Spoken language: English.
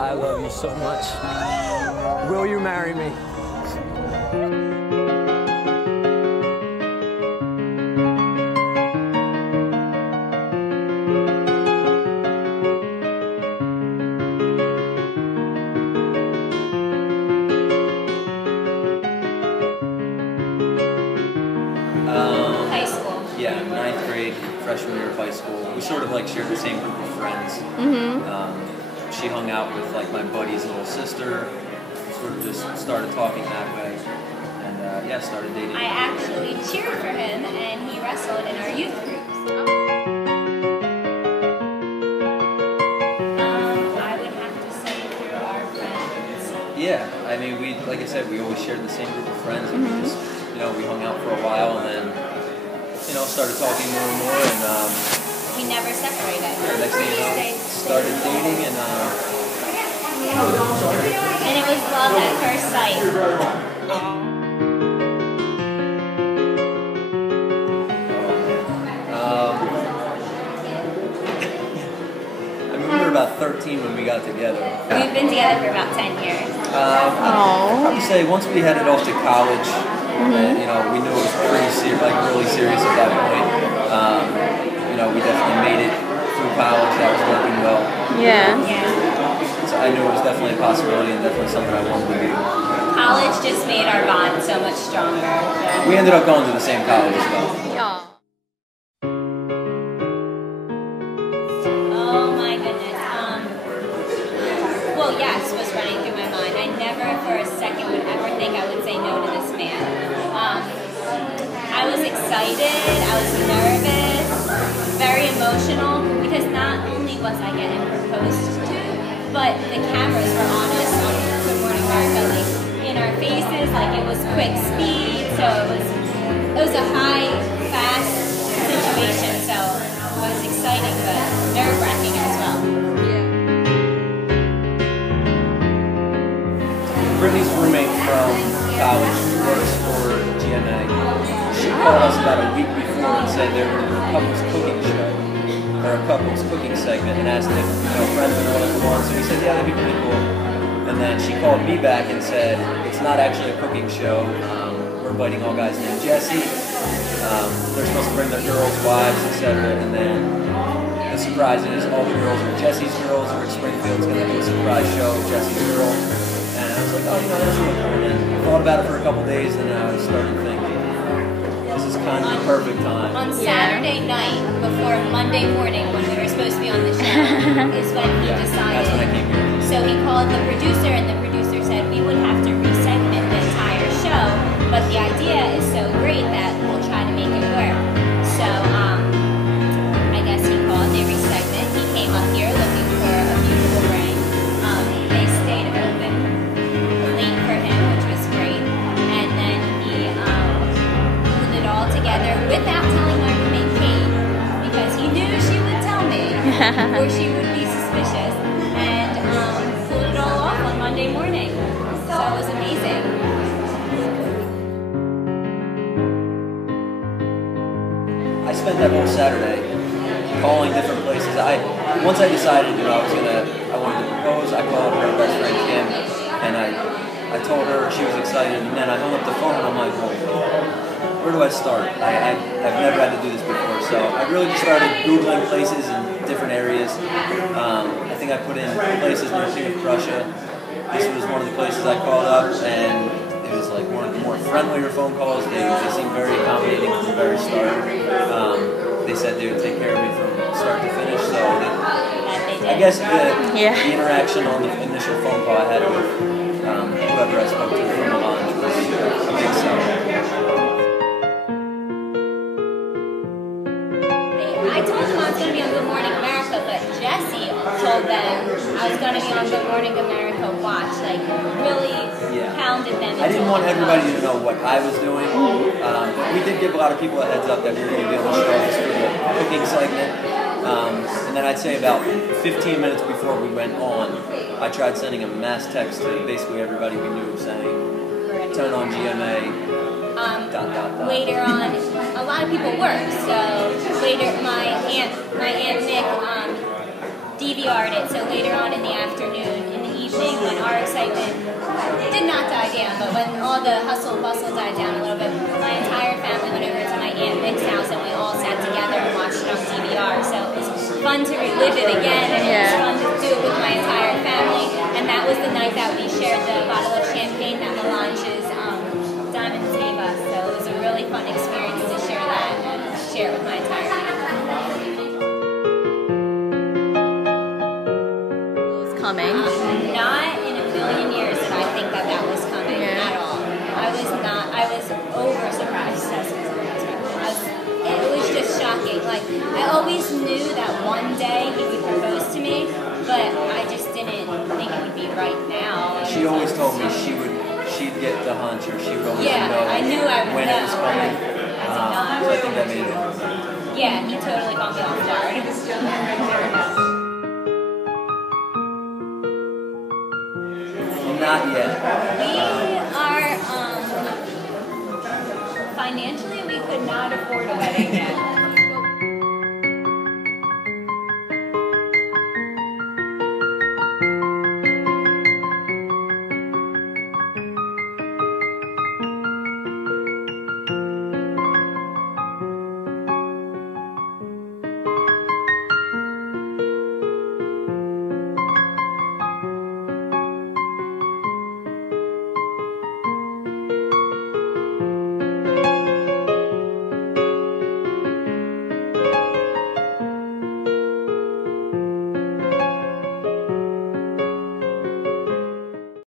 I love you so much. Will you marry me? High school. Yeah, 9th grade, freshman year of high school. We sort of like shared the same group of friends. She hung out with like my buddy's little sister. Sort of just started talking that way, and yeah, started dating. I actually cheered for him, and he wrestled in our youth groups. I would have to say through our friends. Yeah, I mean, like I said, we always shared the same group of friends, and we just, we hung out for a while, and then, started talking more and more, and we never separated. Yeah, next thing you know, started dating, and it was love at first sight. I mean, we were about 13 when we got together. We've been together for about 10 years. I'd probably say once we headed off to college, and, we knew it was pretty serious, like really serious at that point. We definitely made it through college. That was working well. Yeah. So I knew it was definitely a possibility and definitely something I wanted to do. College just made our bond so much stronger. We ended up going to the same college as well. Yeah. Oh my goodness. Well, yes was running through my mind. I never for a second would ever think I would say no to this man. I was excited, I was nervous, very emotional, because not only was I getting proposed to, but the cameras were on us on Good Morning America, like in our faces, like it was quick speed, so it was a high, fast situation, so it was exciting, but nerve-wracking as well. Brittany's roommate from college works for GMA. She called us about a week before and said they were going to do a couples cooking show, or a couples cooking segment, and asked if friends would want to come on. So we said, yeah, that'd be pretty cool. And then she called me back and said, it's not actually a cooking show. We're inviting all guys named Jesse. They're supposed to bring their girls, wives, etc. And then the surprise is all the girls are Jesse's girls. Rick Springfield's going to do a surprise show with Jesse's girl. And I was like, oh, that's really cool. And I thought about it for a couple days, and I started thinking, this is kind of the perfect time. On Saturday night, before Monday morning, when we were supposed to be on the show, is when he decided. That's when I came here. So he called the producer, and the producer said we would have to re-segment the entire show, but the idea is so great that we'll try to make it work. So I guess he called, they re-segment. He came up here looking for a beautiful ring. They stayed open late for him, which was great. And then he put it all together without telling my roommate Kate, because he knew she would tell me, or she would be suspicious, and pulled it all off on Monday morning. So it was amazing. I spent that whole Saturday calling different places. Once I decided, I wanted to propose, I called her best friend Kim, and I told her, she was excited, and then I hung up the phone, and I'm like, well, where do I start? I've never had to do this before, so I really just started Googling places in different areas. I think I put in places near King of Prussia. This was one of the places I called up, and it was like one of the more friendlier phone calls. They seemed very accommodating from the very start. They said they would take care of me from start to finish, so I guess the interaction on the initial phone call I had with whoever I spoke to from Milanj was a big seller. I told them I was going to be on Good Morning America, but Jesse told them I was going to be on Good Morning America Watch, like really pounded them. I didn't want everybody to know what I was doing. We did give a lot of people a heads up that we were going to be on the show just for the cooking segment. And then I'd say about 15 minutes before we went on, I tried sending a mass text to basically everybody we knew saying, turn on GMA, ... Later on, a lot of people work, so later my aunt Nick DVR'd it, so later on in the afternoon, in the not died down, but when all the hustle and bustle died down a little bit, my entire family went over to my Aunt Vic's house and we all sat together and watched it on DVR. So it was fun to relive it again, and it was fun to do it with my entire family. And that was the night that we shared the bottle of champagne that Milanj's Diamonds gave us. So it was a really fun experience to share that and share it with my entire family. Coming. Not in a million years did I think that that was coming at all. I was over surprised. It was just shocking. Like, I always knew that one day he would propose to me, but I just didn't think it would be right now. She always told me she'd get the hunch, or she would always know I knew I would when know. it was coming. So I think that made it. Yeah, he totally caught me off guard. Not yet. We are, financially, we could not afford a wedding yet.